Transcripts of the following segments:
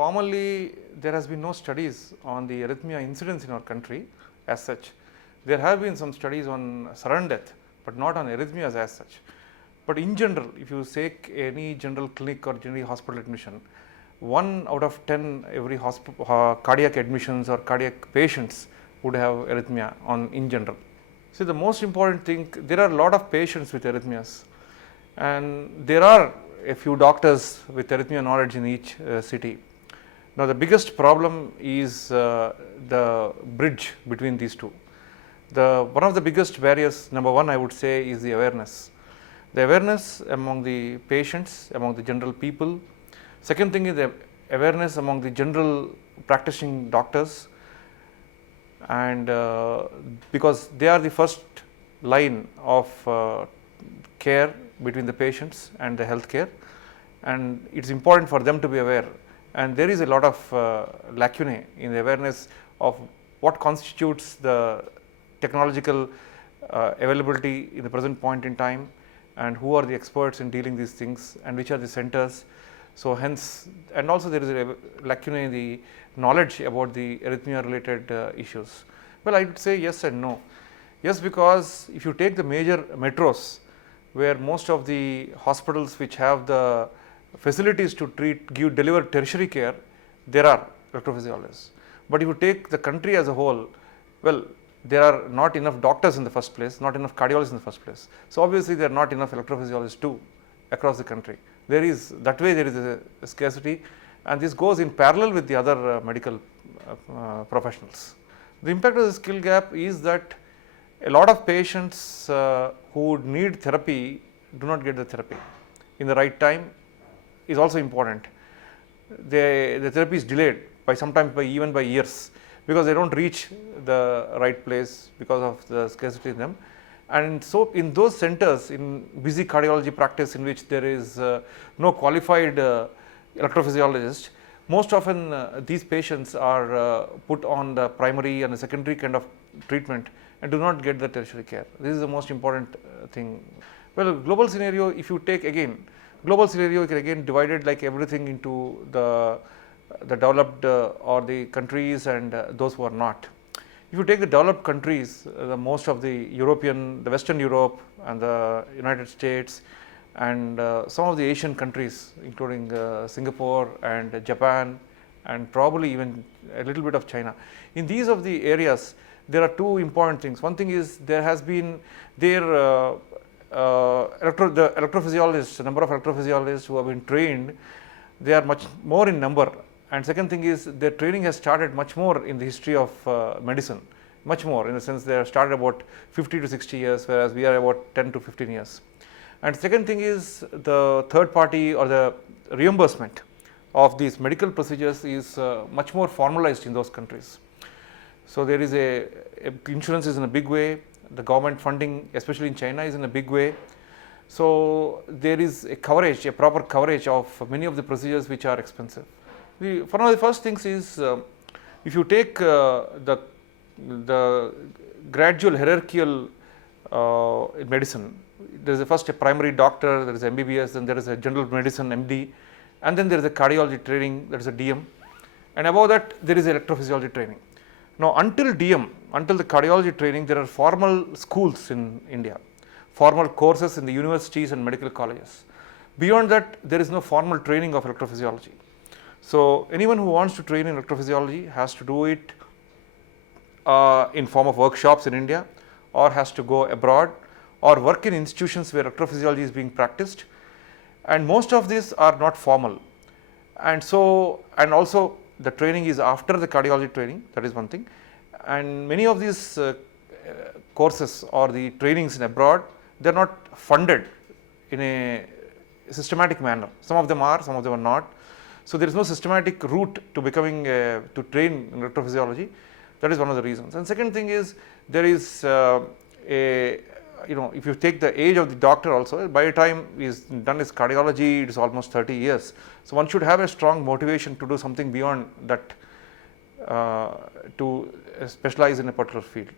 Formally, there has been no studies on the arrhythmia incidents in our country as such. There have been some studies on sudden death, but not on arrhythmias as such. But in general, if you take any general clinic or general hospital admission, 1 out of 10 every cardiac admissions or cardiac patients would have arrhythmia in general. See, the most important thing, there are a lot of patients with arrhythmias, and there are a few doctors with arrhythmia knowledge in each city. Now, the biggest problem is the bridge between these two. One of the biggest barriers, number one, I would say, is the awareness. The awareness among the patients, among the general people. Second thing is the awareness among the general practicing doctors, and because they are the first line of care between the patients and the healthcare, and it is important for them to be aware. And there is a lot of lacunae in the awareness of what constitutes the technological availability in the present point in time, and who are the experts in dealing these things, and which are the centers. So hence, and also there is a lacunae in the knowledge about the arrhythmia related issues. Well, I would say yes and no. Yes, because if you take the major metros, where most of the hospitals which have the facilities to deliver tertiary care, there are electrophysiologists. But if you take the country as a whole, well, there are not enough doctors in the first place, not enough cardiologists in the first place. So obviously there are not enough electrophysiologists too across the country. There is, that way there is a scarcity, and this goes in parallel with the other medical professionals. The impact of the skill gap is that a lot of patients who need therapy do not get the therapy in the right time is also important. The therapy is delayed by sometimes even by years, because they don't reach the right place because of the scarcity in them. And so in those centers, in busy cardiology practice in which there is no qualified electrophysiologist, most often these patients are put on the primary and the secondary kind of treatment and do not get the tertiary care. This is the most important thing. Well, global scenario, if you take again, global scenario, you can again divide it like everything into the developed or the countries and those who are not. If you take the developed countries, most of the the Western Europe and the United States and some of the Asian countries, including Singapore and Japan and probably even a little bit of China. In these of the areas, there are two important things. One thing is there has been the electrophysiologists, the number of electrophysiologists who have been trained, they are much more in number. And second thing is their training has started much more in the history of medicine, much more, in the sense they have started about 50 to 60 years, whereas we are about 10 to 15 years. And second thing is the third party or the reimbursement of these medical procedures is much more formalized in those countries. So there is insurance is in a big way, the government funding, especially in China, is in a big way. So there is a coverage, a proper coverage of many of the procedures which are expensive. One of the first things is if you take the gradual hierarchical in medicine, there is first a primary doctor, there is MBBS, then there is a general medicine MD, and then there is a cardiology training, there is a DM, and above that there is electrophysiology training. Now, until DM, until the cardiology training, there are formal schools in India, formal courses in the universities and medical colleges. Beyond that, there is no formal training of electrophysiology. So anyone who wants to train in electrophysiology has to do it in form of workshops in India, or has to go abroad, or work in institutions where electrophysiology is being practiced, and most of these are not formal. And so, and also the training is after the cardiology training, that is one thing, and many of these courses or the trainings in abroad, they are not funded in a systematic manner. Some of them are, some of them are not. So there is no systematic route to becoming to train in electrophysiology. That is one of the reasons. And second thing is there is if you take the age of the doctor also, by the time he is done his cardiology, it is almost 30 years. So one should have a strong motivation to do something beyond that, to specialize in a particular field.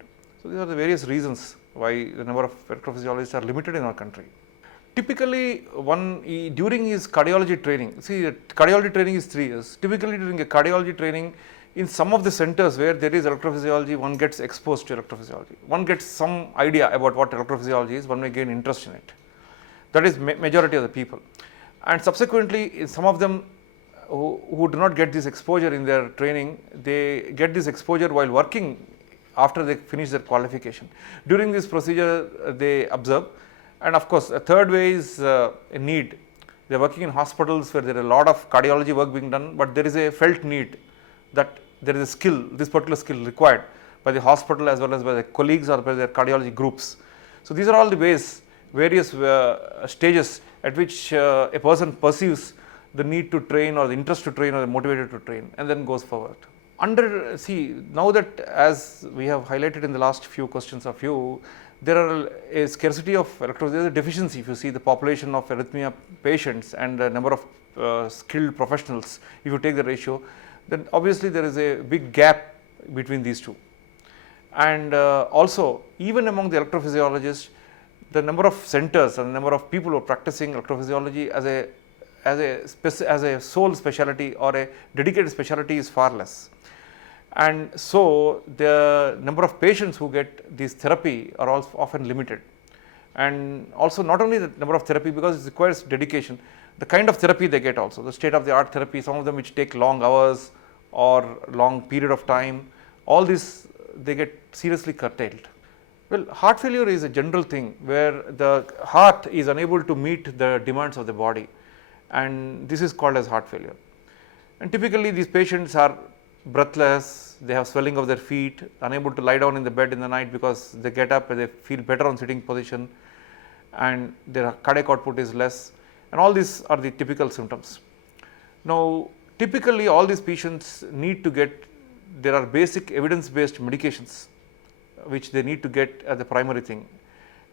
So these are the various reasons why the number of electrophysiologists are limited in our country. Typically, during his cardiology training, see, cardiology training is 3 years. Typically, during a cardiology training, in some of the centers where there is electrophysiology, one gets exposed to electrophysiology. One gets some idea about what electrophysiology is, one may gain interest in it. That is majority of the people. And subsequently, some of them who do not get this exposure in their training, they get this exposure while working after they finish their qualification. During this procedure, they observe. And of course, a third way is a need. They are working in hospitals where there is a lot of cardiology work being done, but there is a felt need that there is a skill, this particular skill required by the hospital as well as by the colleagues or by their cardiology groups. So, these are all the ways, various stages at which a person perceives the need to train or the interest to train or the motivated to train, and then goes forward. Now that, as we have highlighted in the last few questions of you, there are a scarcity of electrophysiology, there is a deficiency. If you see the population of arrhythmia patients and the number of skilled professionals, if you take the ratio, then obviously there is a big gap between these two. And also, even among the electrophysiologists, the number of centers and the number of people who are practicing electrophysiology as a sole specialty or a dedicated specialty is far less. And so, the number of patients who get this therapy are also often limited. And also, not only the number of therapy, because it requires dedication, the kind of therapy they get also, the state of the art therapy, some of them which take long hours or long period of time, all this they get seriously curtailed. Well, heart failure is a general thing where the heart is unable to meet the demands of the body, and this is called as heart failure. And typically these patients are breathless, they have swelling of their feet, unable to lie down in the bed in the night because they get up and they feel better on sitting position, and their cardiac output is less, and all these are the typical symptoms. Now, typically all these patients need to get, there are basic evidence based medications which they need to get as the primary thing,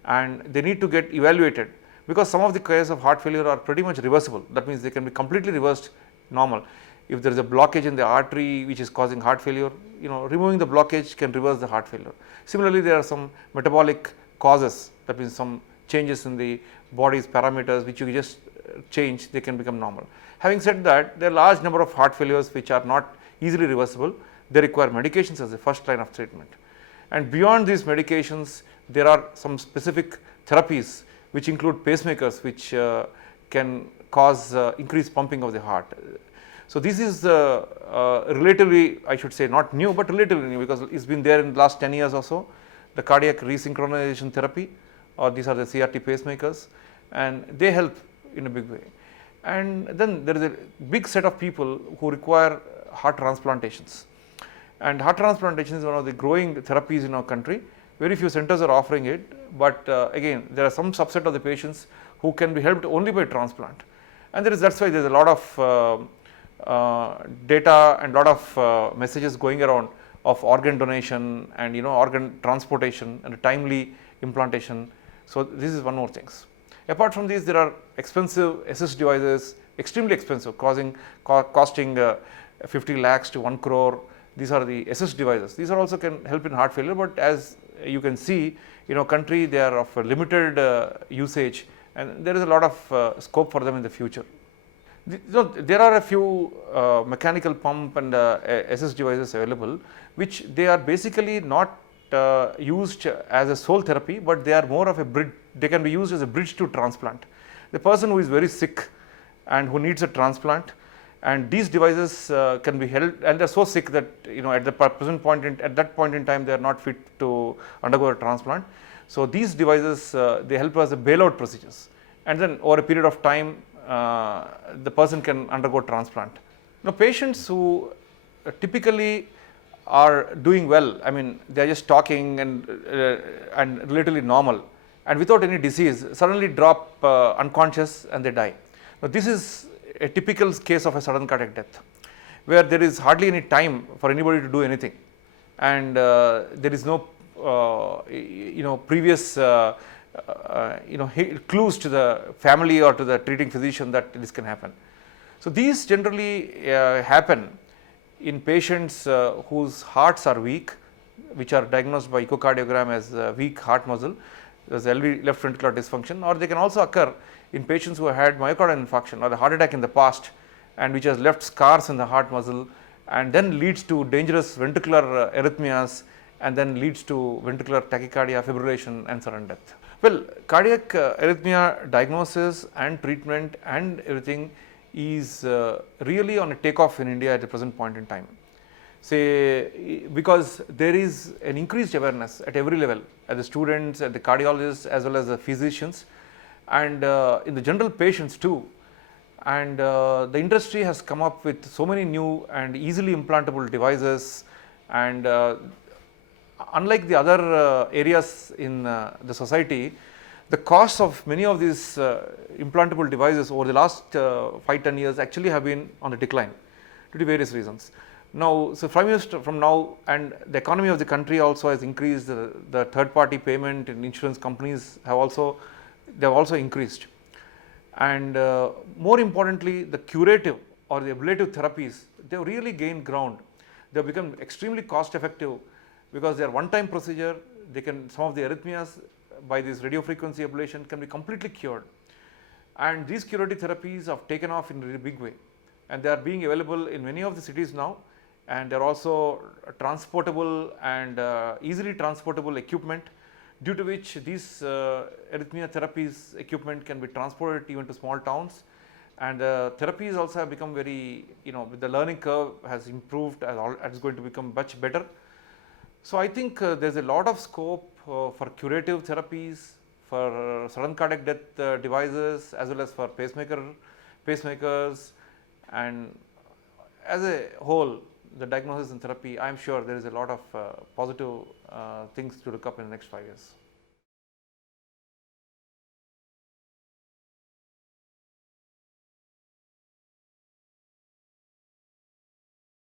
and they need to get evaluated, because some of the cases of heart failure are pretty much reversible. That means they can be completely reversed normal. If there is a blockage in the artery which is causing heart failure, removing the blockage can reverse the heart failure. Similarly, there are some metabolic causes, that means some changes in the body's parameters which you just change, they can become normal. Having said that, there are large number of heart failures which are not easily reversible. They require medications as the first line of treatment. And beyond these medications, there are some specific therapies which include pacemakers, which can cause increased pumping of the heart. So, this is relatively, I should say, not new, but relatively new, because it has been there in the last 10 years or so, the cardiac resynchronization therapy, or these are the CRT pacemakers, and they help in a big way. And then there is a big set of people who require heart transplantations, and heart transplantation is one of the growing therapies in our country. Very few centers are offering it, but again, there are some subset of the patients who can be helped only by transplant, and that's why there is a lot of data and lot of messages going around of organ donation and organ transportation and timely implantation. So, this is one more things. Apart from these, there are expensive assist devices, extremely expensive, costing 50 lakhs to 1 crore. These are the assist devices. These are also can help in heart failure, but as you can see, country, they are of limited usage, and there is a lot of scope for them in the future. There are a few mechanical pump and assist devices available, which they are basically not used as a sole therapy, but they are more of a bridge. They can be used as a bridge to transplant. The person who is very sick and who needs a transplant, and these devices can be held, and they are so sick that at the present point at that point in time they are not fit to undergo a transplant. So, these devices they help as a bailout procedures, and then over a period of time the person can undergo transplant. Now, patients who typically are doing well, I mean they are just talking and relatively normal and without any disease, suddenly drop unconscious and they die. Now, this is a typical case of a sudden cardiac death, where there is hardly any time for anybody to do anything, and there is no previous clues to the family or to the treating physician that this can happen. So, these generally happen in patients whose hearts are weak, which are diagnosed by echocardiogram as weak heart muscle. there's LV, left ventricular dysfunction, or they can also occur in patients who have had myocardial infarction or a heart attack in the past, and which has left scars in the heart muscle and then leads to dangerous ventricular arrhythmias, and then leads to ventricular tachycardia, fibrillation and sudden death. Well, cardiac arrhythmia diagnosis and treatment and everything is really on a takeoff in India at the present point in time. Say, because there is an increased awareness at every level, at the students, at the cardiologists, as well as the physicians, and in the general patients too. And the industry has come up with so many new and easily implantable devices, and unlike the other areas in the society, the cost of many of these implantable devices over the last 5-10 years actually have been on the decline due to various reasons. Now, so from now, and the economy of the country also has increased, the third party payment and insurance companies have also increased, and more importantly, the curative or the ablative therapies, they have really gained ground. They have become extremely cost effective because they are one time procedure. They can, some of the arrhythmias by this radiofrequency ablation can be completely cured, and these curative therapies have taken off in a really big way, and they are being available in many of the cities now, and they are also transportable and easily transportable equipment, due to which these arrhythmia therapies equipment can be transported even to small towns, and the therapies also have become very, with the learning curve has improved, and it's going to become much better. So I think there's a lot of scope for curative therapies, for sudden cardiac death devices, as well as for pacemakers, and as a whole, the diagnosis and therapy, I am sure there is a lot of positive things to look up in the next 5 years.